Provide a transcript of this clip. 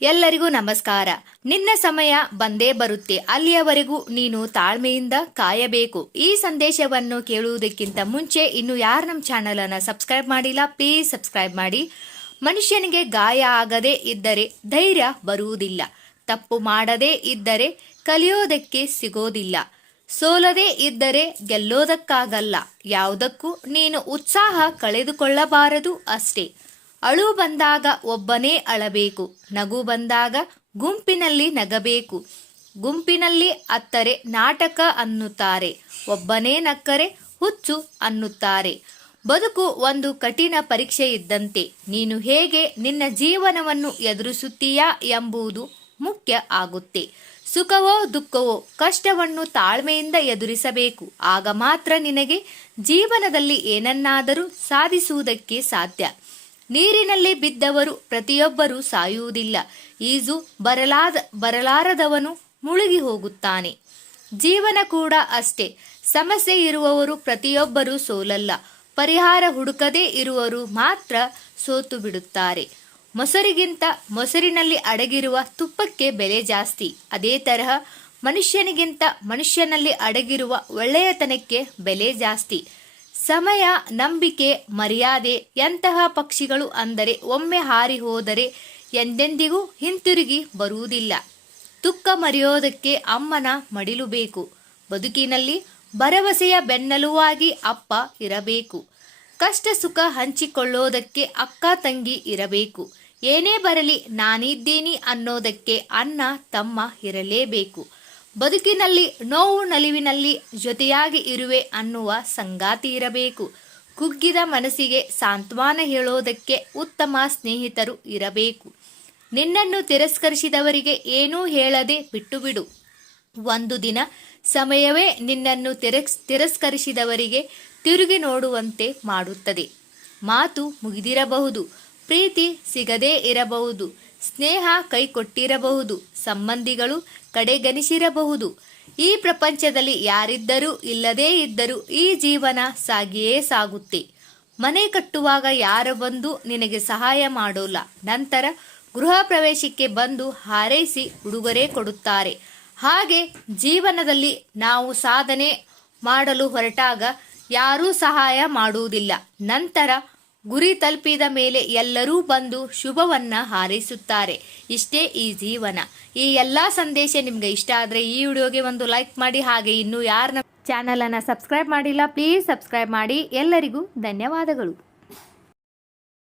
ಎಲ್ಲರಿಗೂ ನಮಸ್ಕಾರ. ನಿನ್ನ ಸಮಯ ಬಂದೇ ಬರುತ್ತೆ, ಅಲ್ಲಿಯವರೆಗೂ ನೀನು ತಾಳ್ಮೆಯಿಂದ ಕಾಯಬೇಕು. ಈ ಸಂದೇಶವನ್ನು ಕೇಳುವುದಕ್ಕಿಂತ ಮುಂಚೆ ಇನ್ನು ಯಾರು ನಮ್ಮ ಚಾನಲ್ ಅನ್ನು ಸಬ್ಸ್ಕ್ರೈಬ್ ಮಾಡಿಲ್ಲ, ಪ್ಲೀಸ್ ಸಬ್ಸ್ಕ್ರೈಬ್ ಮಾಡಿ. ಮನುಷ್ಯನಿಗೆ ಗಾಯ ಆಗದೇ ಇದ್ದರೆ ಧೈರ್ಯ ಬರುವುದಿಲ್ಲ. ತಪ್ಪು ಮಾಡದೇ ಇದ್ದರೆ ಕಲಿಯೋದಕ್ಕೆ ಸಿಗೋದಿಲ್ಲ. ಸೋಲದೇ ಇದ್ದರೆ ಗೆಲ್ಲೋದಕ್ಕಾಗಲ್ಲ. ಯಾವುದಕ್ಕೂ ನೀನು ಉತ್ಸಾಹ ಕಳೆದುಕೊಳ್ಳಬಾರದು ಅಷ್ಟೇ. ಅಳು ಬಂದಾಗ ಒಬ್ಬನೇ ಅಳಬೇಕು, ನಗು ಬಂದಾಗ ಗುಂಪಿನಲ್ಲಿ ನಗಬೇಕು. ಗುಂಪಿನಲ್ಲಿ ಅತ್ತರೆ ನಾಟಕ ಅನ್ನುತ್ತಾರೆ, ಒಬ್ಬನೇ ನಕ್ಕರೆ ಹುಚ್ಚು ಅನ್ನುತ್ತಾರೆ. ಬದುಕು ಒಂದು ಕಠಿಣ ಪರೀಕ್ಷೆ ಇದ್ದಂತೆ. ನೀನು ಹೇಗೆ ನಿನ್ನ ಜೀವನವನ್ನು ಎದುರಿಸುತ್ತೀಯಾ ಎಂಬುದು ಮುಖ್ಯ ಆಗುತ್ತೆ. ಸುಖವೋ ದುಃಖವೋ ಕಷ್ಟವನ್ನು ತಾಳ್ಮೆಯಿಂದ ಎದುರಿಸಬೇಕು. ಆಗ ಮಾತ್ರ ನಿನಗೆ ಜೀವನದಲ್ಲಿ ಏನನ್ನಾದರೂ ಸಾಧಿಸುವುದಕ್ಕೆ ಸಾಧ್ಯ. ನೀರಿನಲ್ಲಿ ಬಿದ್ದವರು ಪ್ರತಿಯೊಬ್ಬರೂ ಸಾಯುವುದಿಲ್ಲ. ಈಜು ಬರಲಾರದವನು ಮುಳುಗಿ ಹೋಗುತ್ತಾನೆ. ಜೀವನ ಕೂಡ ಅಷ್ಟೇ. ಸಮಸ್ಯೆ ಇರುವವರು ಪ್ರತಿಯೊಬ್ಬರೂ ಸೋಲಲ್ಲ. ಪರಿಹಾರ ಹುಡುಕದೇ ಇರುವವರು ಮಾತ್ರ ಸೋತು ಬಿಡುತ್ತಾರೆ. ಮೊಸರಿಗಿಂತ ಮೊಸರಿನಲ್ಲಿ ಅಡಗಿರುವ ತುಪ್ಪಕ್ಕೆ ಬೆಲೆ ಜಾಸ್ತಿ. ಅದೇ ತರಹ ಮನುಷ್ಯನಿಗಿಂತ ಮನುಷ್ಯನಲ್ಲಿ ಅಡಗಿರುವ ಒಳ್ಳೆಯತನಕ್ಕೆ ಬೆಲೆ ಜಾಸ್ತಿ. ಸಮಯ, ನಂಬಿಕೆ, ಮರ್ಯಾದೆ ಎಂತಹ ಪಕ್ಷಿಗಳು ಅಂದರೆ ಒಮ್ಮೆ ಹಾರಿ ಹೋದರೆ ಎಂದೆಂದಿಗೂ ಹಿಂತಿರುಗಿ ಬರುವುದಿಲ್ಲ. ತುಕ್ಕ ಮರೆಯೋದಕ್ಕೆ ಅಮ್ಮನ ಮಡಿಲು ಬೇಕು. ಬದುಕಿನಲ್ಲಿ ಭರವಸೆಯ ಬೆನ್ನೆಲುವಾಗಿ ಅಪ್ಪ ಇರಬೇಕು. ಕಷ್ಟ ಸುಖ ಹಂಚಿಕೊಳ್ಳೋದಕ್ಕೆ ಅಕ್ಕ ತಂಗಿ ಇರಬೇಕು. ಏನೇ ಬರಲಿ ನಾನಿದ್ದೀನಿ ಅನ್ನೋದಕ್ಕೆ ಅಣ್ಣ ತಮ್ಮ ಇರಲೇಬೇಕು. ಬದುಕಿನಲ್ಲಿ ನೋವು ನಲಿವಿನಲ್ಲಿ ಜೊತೆಯಾಗಿ ಇರುವೆ ಅನ್ನುವ ಸಂಗಾತಿ ಇರಬೇಕು. ಕುಗ್ಗಿದ ಮನಸ್ಸಿಗೆ ಸಾಂತ್ವನ ಹೇಳೋದಕ್ಕೆ ಉತ್ತಮ ಸ್ನೇಹಿತರು ಇರಬೇಕು. ನಿನ್ನನ್ನು ತಿರಸ್ಕರಿಸಿದವರಿಗೆ ಏನೂ ಹೇಳದೆ ಬಿಟ್ಟು ಬಿಡು. ಒಂದು ದಿನ ಸಮಯವೇ ನಿನ್ನನ್ನು ತಿರಸ್ಕರಿಸಿದವರಿಗೆ ತಿರುಗಿ ನೋಡುವಂತೆ ಮಾಡುತ್ತದೆ. ಮಾತು ಮುಗಿದಿರಬಹುದು, ಪ್ರೀತಿ ಸಿಗದೇ ಇರಬಹುದು, ಸ್ನೇಹ ಕೈ ಕೊಟ್ಟಿರಬಹುದು, ಸಂಬಂಧಿಗಳು ಕಡೆಗಣಿಸಿರಬಹುದು. ಈ ಪ್ರಪಂಚದಲ್ಲಿ ಯಾರಿದ್ದರೂ ಇಲ್ಲದೇ ಇದ್ದರೂ ಈ ಜೀವನ ಸಾಗಿಯೇ ಸಾಗುತ್ತೆ. ಮನೆ ಕಟ್ಟುವಾಗ ಯಾರು ಬಂದು ನಿನಗೆ ಸಹಾಯ ಮಾಡೋಲ್ಲ. ನಂತರ ಗೃಹ ಪ್ರವೇಶಕ್ಕೆ ಬಂದು ಹಾರೈಸಿ ಉಡುಗೊರೆ ಕೊಡುತ್ತಾರೆ. ಹಾಗೆ ಜೀವನದಲ್ಲಿ ನಾವು ಸಾಧನೆ ಮಾಡಲು ಹೊರಟಾಗ ಯಾರೂ ಸಹಾಯ ಮಾಡುವುದಿಲ್ಲ. ನಂತರ ಗುರಿ ತಲುಪಿದ ಮೇಲೆ ಎಲ್ಲರೂ ಬಂದು ಶುಭವನ್ನ ಹಾರೈಸುತ್ತಾರೆ. ಇಷ್ಟೇ ಈ ಜೀವನ. ಈ ಎಲ್ಲ ಸಂದೇಶ ನಿಮ್ಗೆ ಇಷ್ಟ ಆದರೆ ಈ ವಿಡಿಯೋಗೆ ಒಂದು ಲೈಕ್ ಮಾಡಿ. ಹಾಗೆ ಇನ್ನೂ ಯಾರು ನಮ್ಮ ಚಾನಲನ್ನು ಸಬ್ಸ್ಕ್ರೈಬ್ ಮಾಡಿಲ್ಲ, ಪ್ಲೀಸ್ ಸಬ್ಸ್ಕ್ರೈಬ್ ಮಾಡಿ. ಎಲ್ಲರಿಗೂ ಧನ್ಯವಾದಗಳು.